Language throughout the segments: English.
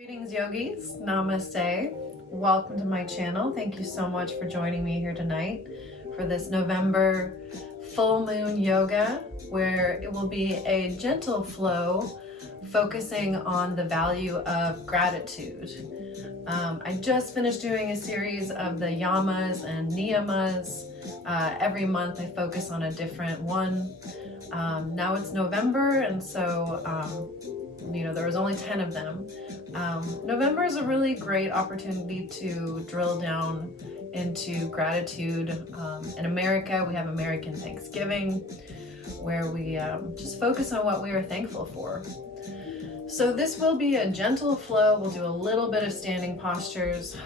Greetings, yogis. Namaste. Welcome to my channel. Thank you so much for joining me here tonight for this November full moon yoga, where it will be a gentle flow focusing on the value of gratitude. I just finished doing a series of the yamas and niyamas. Every month I focus on a different one. Now it's November, and so there was only 10 of them. November is a really great opportunity to drill down into gratitude. In America, we have American Thanksgiving, where we just focus on what we are thankful for. So this will be a gentle flow. We'll do a little bit of standing postures.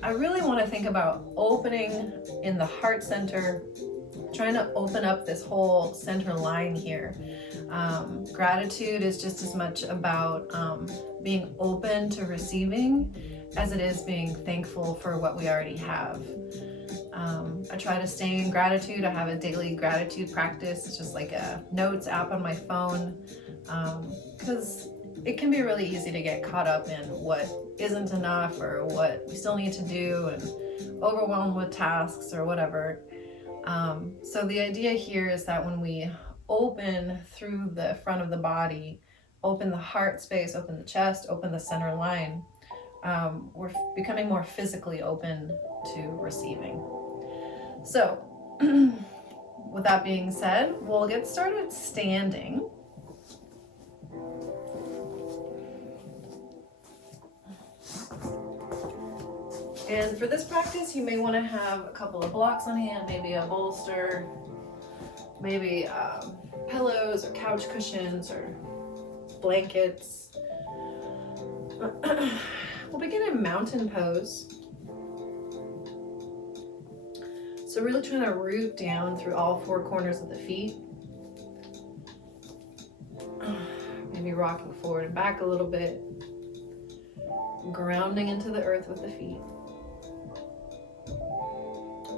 I really want to think about opening in the heart center, trying to open up this whole center line here. Gratitude is just as much about being open to receiving as it is being thankful for what we already have. I try to stay in gratitude. I have a daily gratitude practice. It's just like a notes app on my phone, because it can be really easy to get caught up in what isn't enough or what we still need to do and overwhelmed with tasks or whatever. So the idea here is that when we open through the front of the body, open the heart space, open the chest, open the center line, we're becoming more physically open to receiving. So with that being said, we'll get started standing. And for this practice, you may want to have a couple of blocks on hand, maybe a bolster, maybe pillows or couch cushions or blankets. We'll begin in mountain pose. So really trying to root down through all four corners of the feet. Maybe rocking forward and back a little bit. Grounding into the earth with the feet.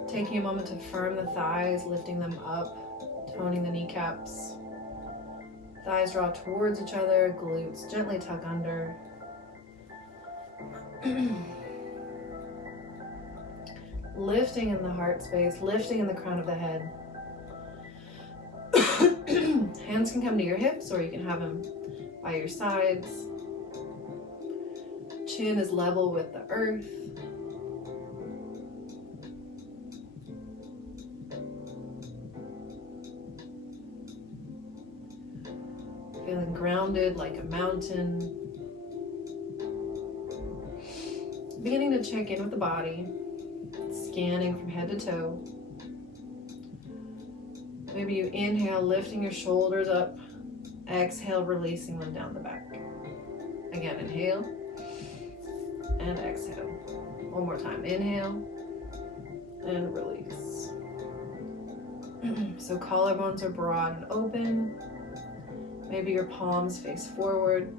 Taking a moment to firm the thighs, lifting them up, toning the kneecaps. Thighs draw towards each other, glutes gently tuck under. Lifting in the heart space, lifting in the crown of the head. Hands can come to your hips, or you can have them by your sides. Chin is level with the earth. Feeling grounded like a mountain. Beginning to check in with the body, scanning from head to toe. Maybe you inhale, lifting your shoulders up. Exhale, releasing them down the back. Again, inhale and exhale. One more time, inhale and release. So collarbones are broad and open. Maybe your palms face forward.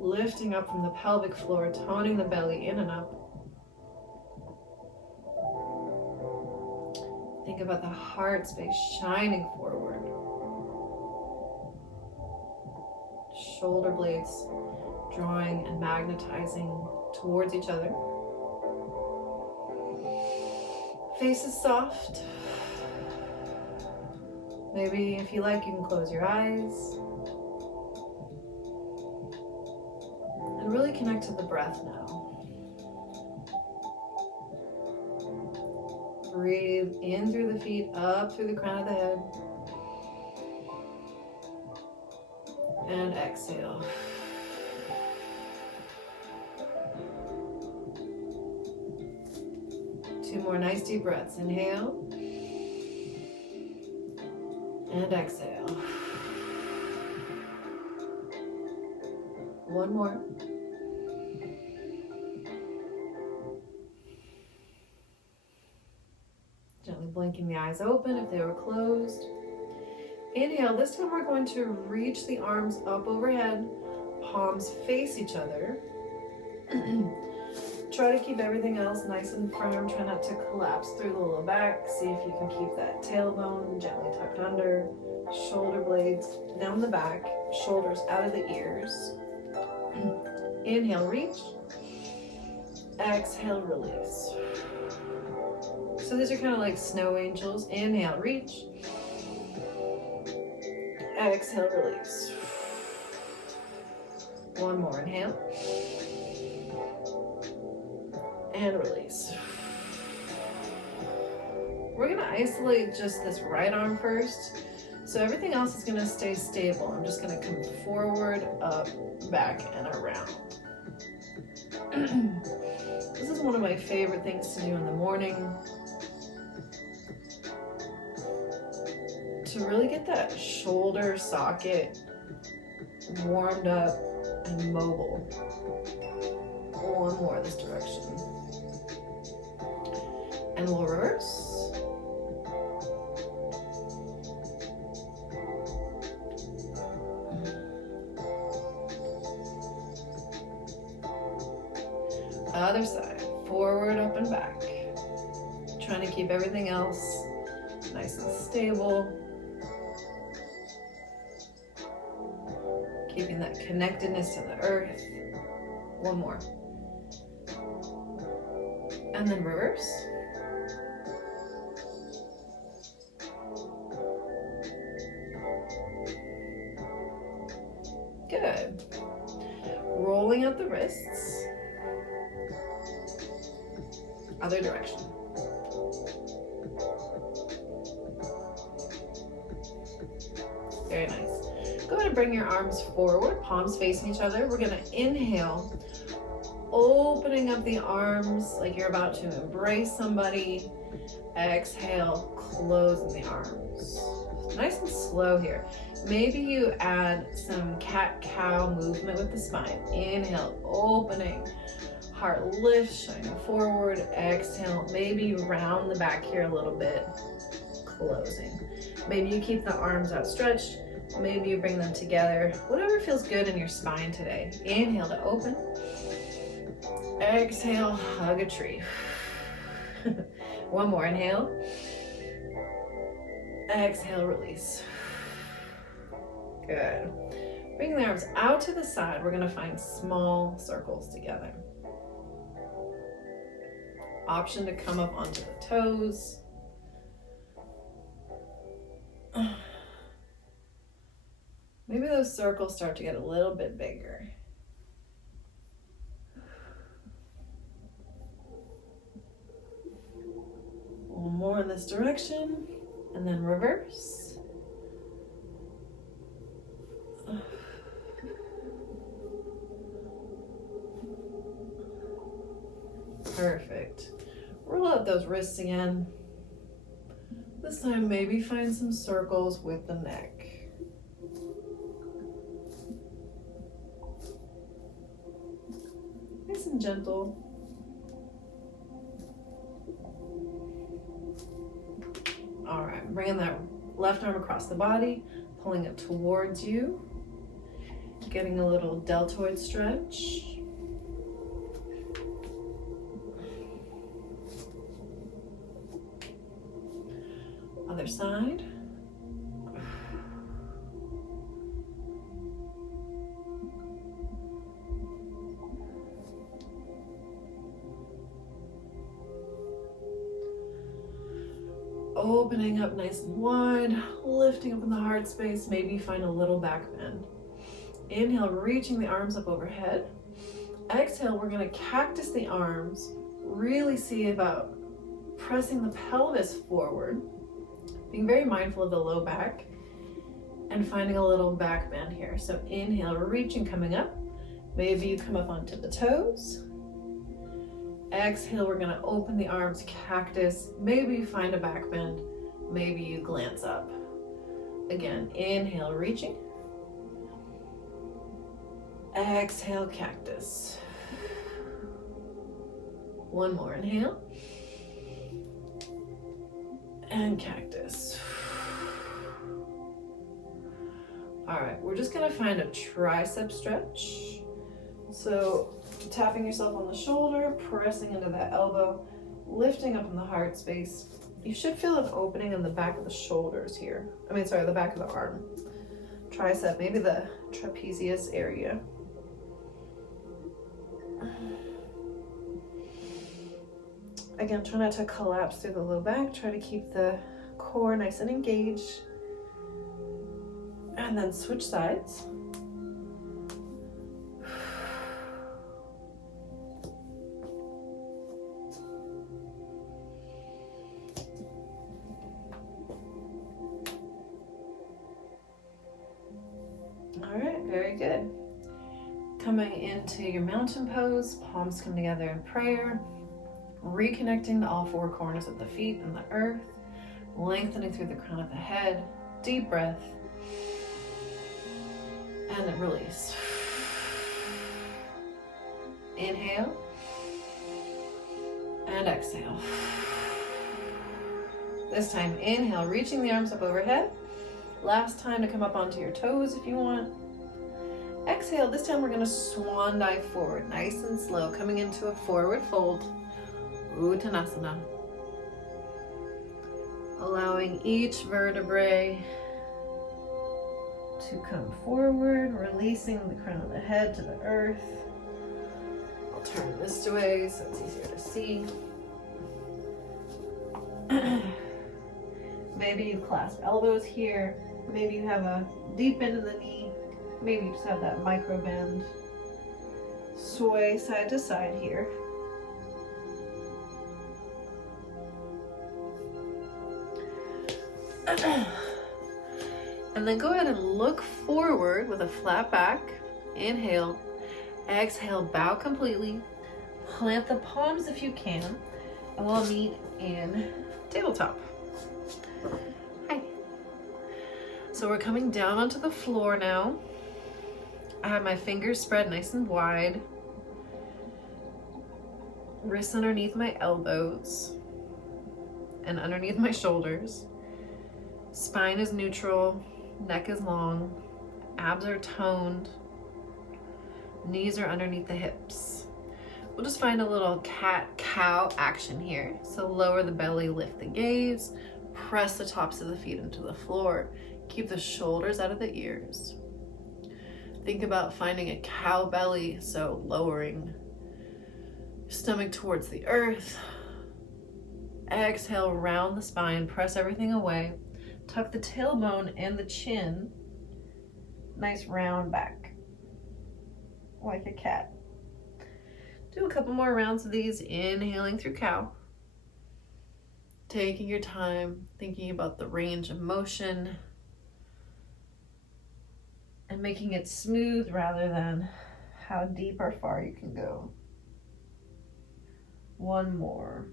Lifting up from the pelvic floor, toning the belly in and up. Think about the heart space shining forward. Shoulder blades drawing and magnetizing towards each other. Face is soft. Maybe if you like, you can close your eyes. And really connect to the breath now. Breathe in through the feet, up through the crown of the head. And exhale. Two more nice deep breaths. Inhale. And exhale. One more. Gently blinking the eyes open if they were closed. Inhale. This time we're going to reach the arms up overhead. Palms face each other. Try to keep everything else nice and firm. Try not to collapse through the low back. See if you can keep that tailbone gently tucked under. Shoulder blades down the back. shoulders out of the ears. Inhale, reach. Exhale, release. So these are kind of like snow angels. Inhale, reach. Exhale, release. One more, inhale. And release. We're gonna isolate just this right arm first. So everything else is gonna stay stable. I'm just gonna come forward, up, back, and around. This is one of my favorite things to do in the morning, to really get that shoulder socket warmed up and mobile. One more this direction. And we'll reverse. Other side, forward, up, and back. Trying to keep everything else nice and stable. Keeping that connectedness to the earth. One more. And then reverse. Good. Rolling out the wrists. Other direction. Very nice. Go ahead and bring your arms forward, palms facing each other. We're gonna inhale, opening up the arms like you're about to embrace somebody. Exhale, closing the arms. Nice and slow here. Maybe you add some cat-cow movement with the spine. Inhale, opening. Heart lifts, shining forward. Exhale, maybe round the back here a little bit. Closing. Maybe you keep the arms outstretched. Maybe you bring them together. Whatever feels good in your spine today. Inhale to open. Exhale, hug a tree. One more, inhale. Exhale, release. Good. Bring the arms out to the side. We're gonna find small circles together. Option to come up onto the toes. Maybe those circles start to get a little bit bigger. One more in this direction, and then reverse. Perfect. Roll out those wrists again. This time, maybe find some circles with the neck. Nice and gentle. All right, bringing that left arm across the body, pulling it towards you, getting a little deltoid stretch. Other side. Opening up nice and wide, lifting up in the heart space, maybe find a little back bend. Inhale, reaching the arms up overhead. Exhale, we're gonna cactus the arms, really see about pressing the pelvis forward, being very mindful of the low back, and finding a little back bend here. So inhale, reaching, coming up. Maybe you come up onto the toes. Exhale, we're gonna open the arms, cactus. Maybe you find a back bend. Maybe you glance up. Again, inhale, reaching. Exhale, cactus. One more, inhale. And cactus. All right, we're just gonna find a tricep stretch. So tapping yourself on the shoulder, pressing into that elbow, lifting up in the heart space. You should feel an opening in the back of the shoulders here. The back of the arm. Tricep, maybe the trapezius area. Again, try not to collapse through the low back. Try to keep the core nice and engaged. And then switch sides. All right, very good. Coming into your mountain pose, palms come together in prayer, reconnecting to all four corners of the feet and the earth, lengthening through the crown of the head, deep breath, and release. Inhale, and exhale. This time, inhale, reaching the arms up overhead. Last time to come up onto your toes if you want. Exhale, this time we're gonna swan dive forward, nice and slow, coming into a forward fold, Uttanasana. Allowing each vertebrae to come forward, releasing the crown of the head to the earth. I'll turn this way so it's easier to see. Maybe you clasp elbows here. Maybe you have a deep bend in the knee. Maybe you just have that micro bend. Sway side to side here. And then go ahead and look forward with a flat back. Inhale. Exhale, bow completely. Plant the palms if you can. And we'll meet in tabletop. Hi. So we're coming down onto the floor now. I have my fingers spread nice and wide. Wrists underneath my elbows and underneath my shoulders. Spine is neutral, neck is long, abs are toned, knees are underneath the hips. We'll just find a little cat-cow action here. So lower the belly, lift the gaze, press the tops of the feet into the floor. Keep the shoulders out of the ears. Think about finding a cow belly, so lowering stomach towards the earth. Exhale, round the spine, press everything away. Tuck the tailbone and the chin. Nice round back, like a cat. Do a couple more rounds of these, inhaling through cow. Taking your time, thinking about the range of motion and making it smooth rather than how deep or far you can go. One more.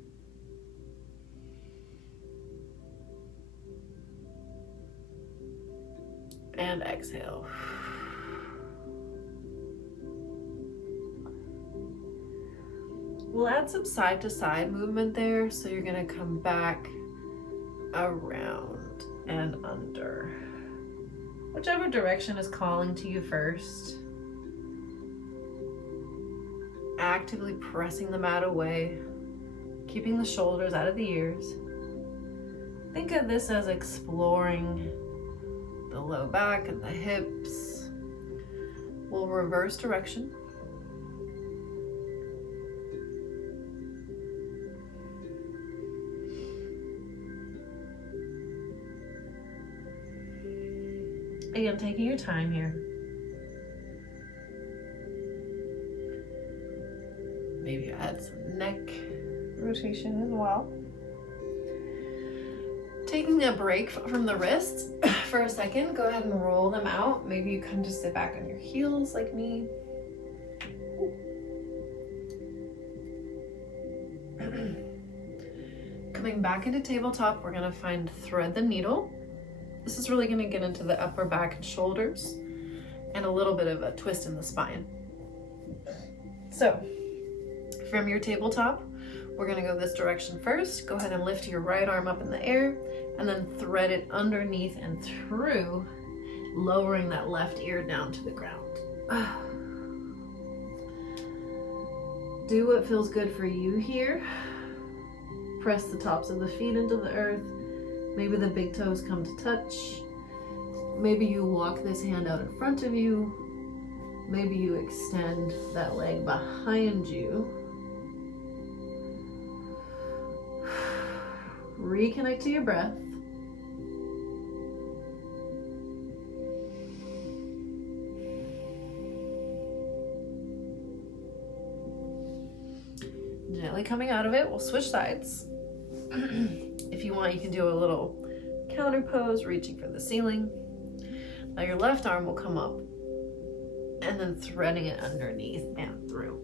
And exhale. We'll add some side to side movement there. So you're gonna come back, around, and under. Whichever direction is calling to you first. Actively pressing the mat away, keeping the shoulders out of the ears. Think of this as exploring the low back and the hips. We'll reverse direction. Again, taking your time here. Maybe add some neck rotation as well. Taking a break from the wrists for a second, go ahead and roll them out. Maybe you can just sit back on your heels like me. Coming back into tabletop, we're gonna find thread the needle. This is really gonna get into the upper back and shoulders and a little bit of a twist in the spine. So from your tabletop, we're gonna go this direction first. Go ahead and lift your right arm up in the air and then thread it underneath and through, lowering that left ear down to the ground. Do what feels good for you here. Press the tops of the feet into the earth. Maybe the big toes come to touch. Maybe you walk this hand out in front of you. Maybe you extend that leg behind you. Reconnect to your breath. Gently coming out of it, we'll switch sides. If you want, you can do a little counter pose, reaching for the ceiling. Now your left arm will come up and then threading it underneath and through.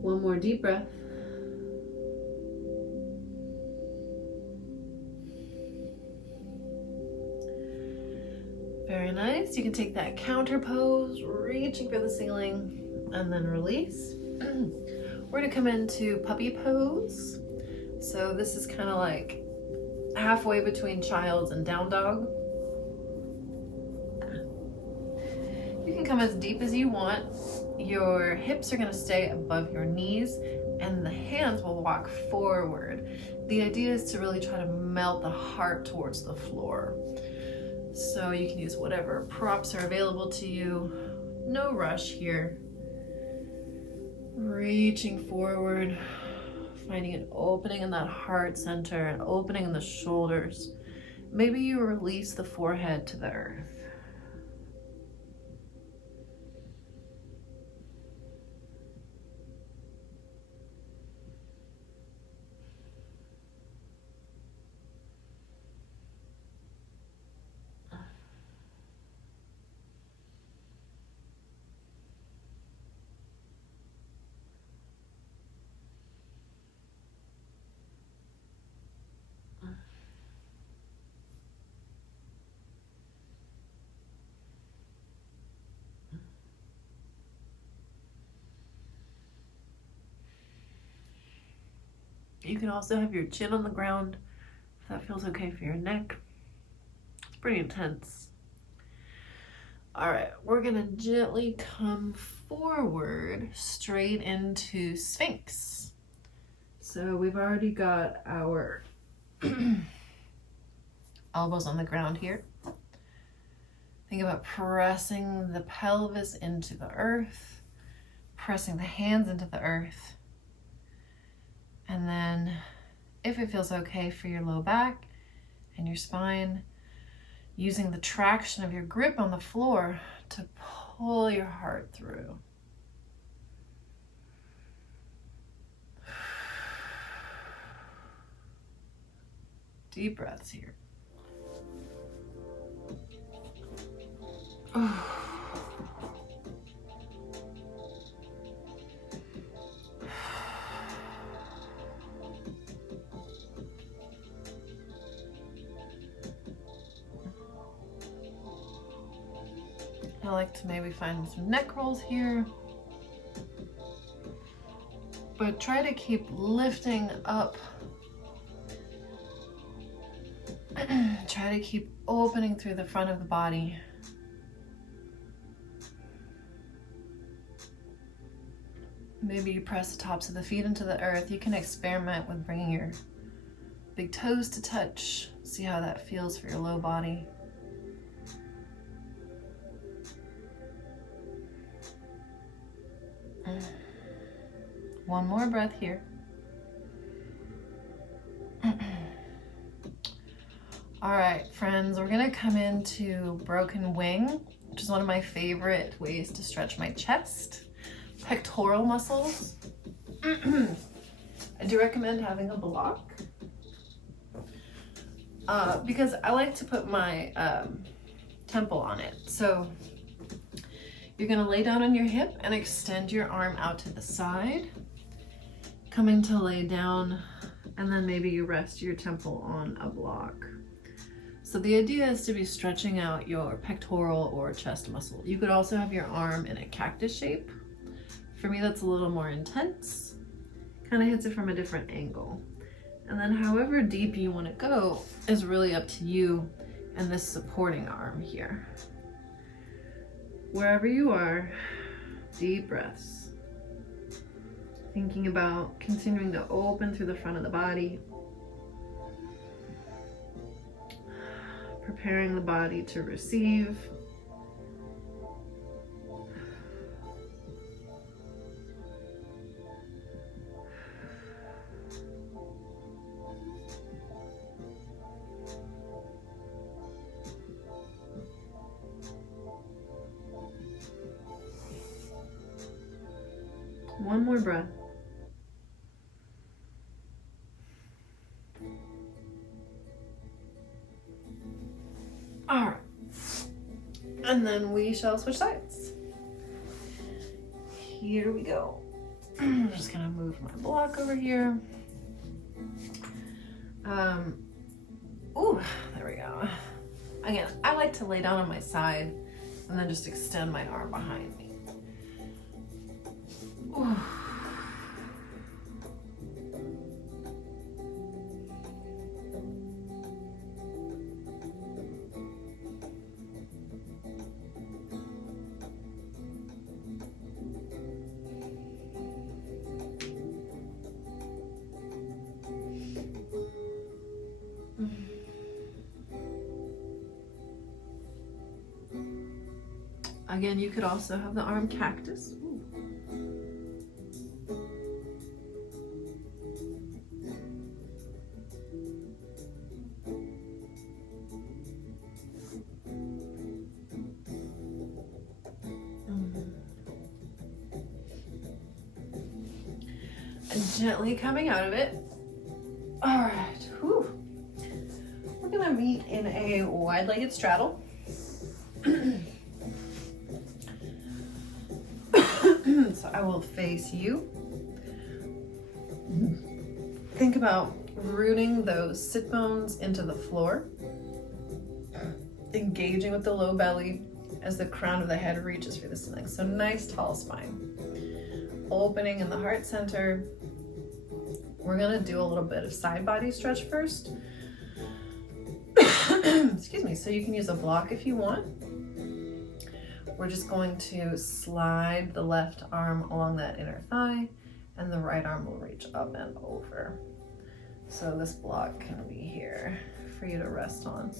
One more deep breath. Very nice. You can take that counter pose, reaching for the ceiling, and then release. We're gonna come into puppy pose. So this is kind of like halfway between child's and down dog. You can come as deep as you want. Your hips are gonna stay above your knees and the hands will walk forward. The idea is to really try to melt the heart towards the floor. So you can use whatever props are available to you. No rush here. Reaching forward, finding an opening in that heart center, an opening in the shoulders. Maybe you release the forehead to the earth. You can also have your chin on the ground if that feels okay for your neck. It's pretty intense. All right, we're gonna gently come forward straight into Sphinx. So we've already got our elbows on the ground here. Think about pressing the pelvis into the earth, pressing the hands into the earth. And then if it feels okay for your low back and your spine, using the traction of your grip on the floor to pull your heart through. Deep breaths here. I like to maybe find some neck rolls here, but try to keep lifting up. Try to keep opening through the front of the body. Maybe you press the tops of the feet into the earth. You can experiment with bringing your big toes to touch. See how that feels for your low body. One more breath here. All right, friends, we're gonna come into broken wing, which is one of my favorite ways to stretch my chest, pectoral muscles. I do recommend having a block because I like to put my temple on it. So you're gonna lay down on your hip and extend your arm out to the side, coming to lay down, and then maybe you rest your temple on a block. So the idea is to be stretching out your pectoral or chest muscle. You could also have your arm in a cactus shape. For me, that's a little more intense. kind of hits it from a different angle. And then however deep you want to go is really up to you and this supporting arm here. Wherever you are, deep breaths. Thinking about continuing to open through the front of the body. Preparing the body to receive. One more breath. All right. And then we shall switch sides. Here we go. I'm just gonna move my block over here. Ooh, there we go. Again, I like to lay down on my side and then just extend my arm behind me. Ooh. Again, you could also have the arm cactus. Ooh. And gently coming out of it. All right. Whew. We're gonna meet in a wide-legged straddle. So I will face you. Think about rooting those sit bones into the floor, engaging with the low belly as the crown of the head reaches for the ceiling. So nice tall spine. Opening in the heart center. We're gonna do a little bit of side body stretch first. Excuse me, so you can use a block if you want. We're just going to slide the left arm along that inner thigh and the right arm will reach up and over. So this block can be here for you to rest on.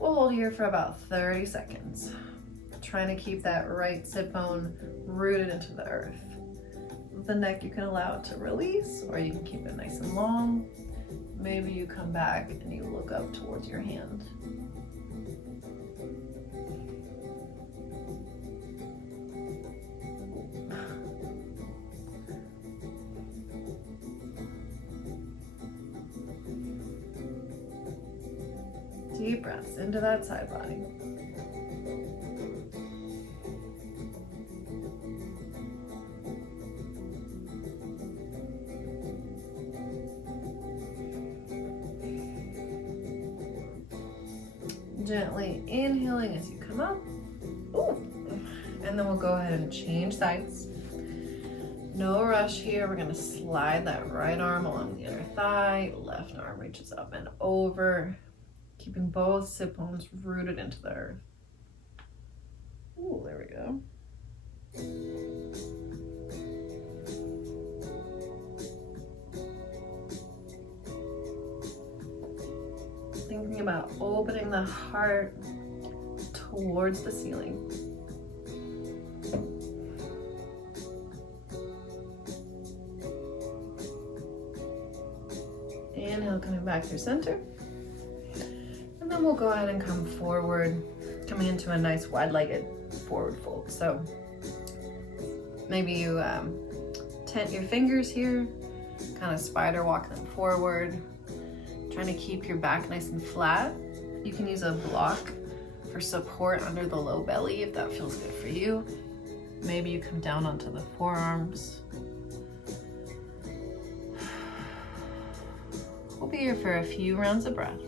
We'll hold here for about 30 seconds. Trying to keep that right sit bone rooted into the earth. The neck you can allow it to release or you can keep it nice and long. Maybe you come back and you look up towards your hand. Deep breaths into that side body. Gently inhaling as you come up. Ooh. And then we'll go ahead and change sides. No rush here. We're going to slide that right arm along the inner thigh. Left arm reaches up and over. Keeping both sit bones rooted into the earth. Ooh, there we go. Thinking about opening the heart towards the ceiling. Inhale, coming back through center. And then we'll go ahead and come forward, coming into a nice wide-legged forward fold. So maybe you tent your fingers here, kind of spider walk them forward, trying to keep your back nice and flat. You can use a block for support under the low belly if that feels good for you. Maybe you come down onto the forearms. We'll be here for a few rounds of breath.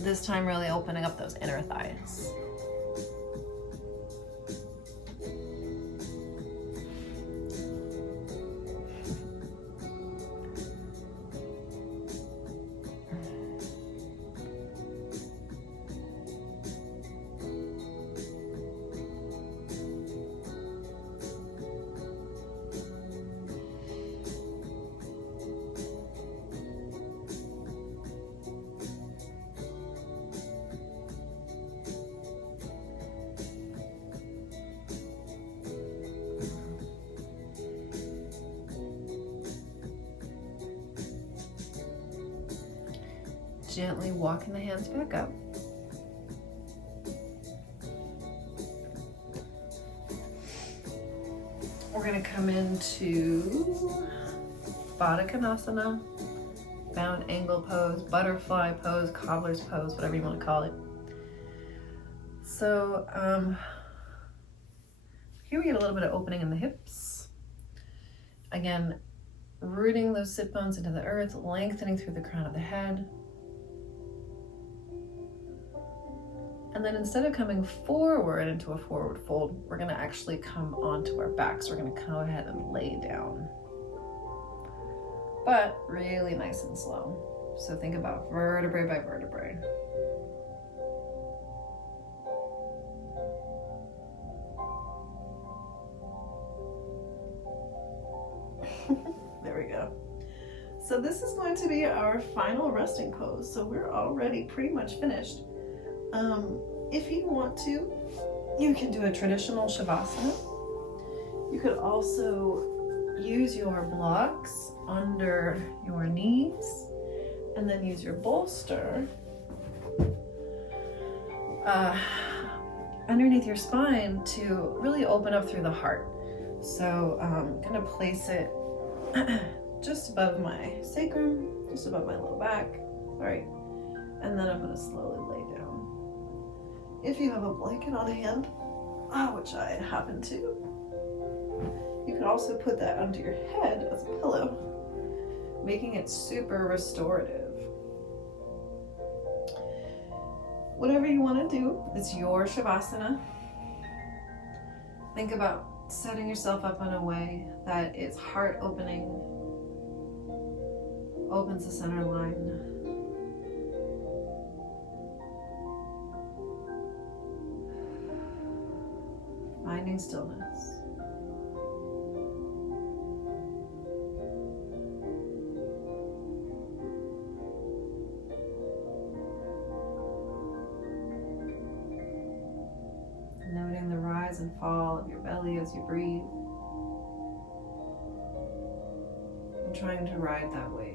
This time really opening up those inner thighs. Gently walking the hands back up. We're going to come into Baddha Konasana, bound angle pose, butterfly pose, cobbler's pose, whatever you want to call it. So here we get a little bit of opening in the hips. Again, rooting those sit bones into the earth, lengthening through the crown of the head. And then instead of coming forward into a forward fold, we're going to actually come onto our backs. We're going to go ahead and lay down, but really nice and slow. So think about vertebrae by vertebrae. There we go. So this is going to be our final resting pose. So we're already pretty much finished. If you want to, you can do a traditional Shavasana. You could also use your blocks under your knees and then use your bolster underneath your spine to really open up through the heart. So I'm gonna place it just above my sacrum, just above my low back, sorry, and then I'm gonna slowly lay down. If you have a blanket on hand, which I happen to, you could also put that under your head as a pillow, making it super restorative. Whatever you want to do, it's your Shavasana. Think about setting yourself up in a way that is heart opening, opens the center line. Finding stillness. Noting the rise and fall of your belly as you breathe. And trying to ride that wave.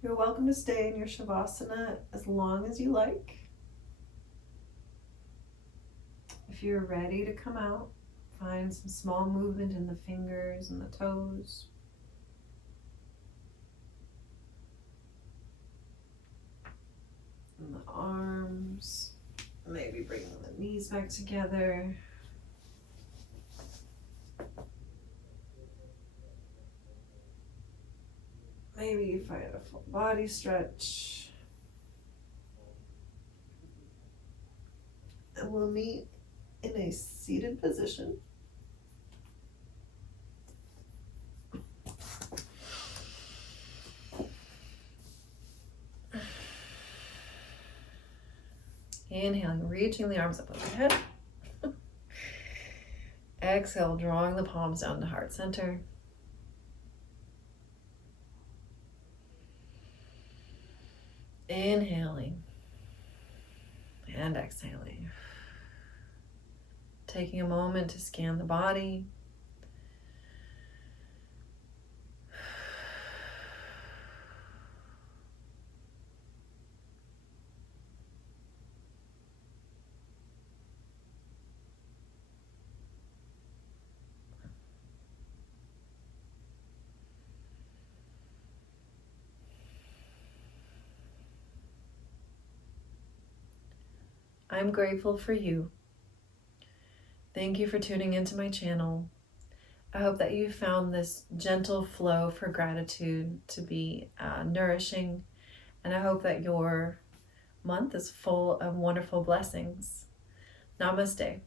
You're welcome to stay in your Shavasana as long as you like. If you're ready to come out, find some small movement in the fingers and the toes. And the arms. Maybe bringing the knees back together. Maybe you find a full body stretch. And we'll meet in a seated position. Inhaling, reaching the arms up overhead. Exhale, drawing the palms down to heart center. Inhaling and exhaling. Taking a moment to scan the body. I'm grateful for you. Thank you for tuning into my channel. I hope that you found this gentle flow for gratitude to be nourishing, and I hope that your month is full of wonderful blessings. Namaste.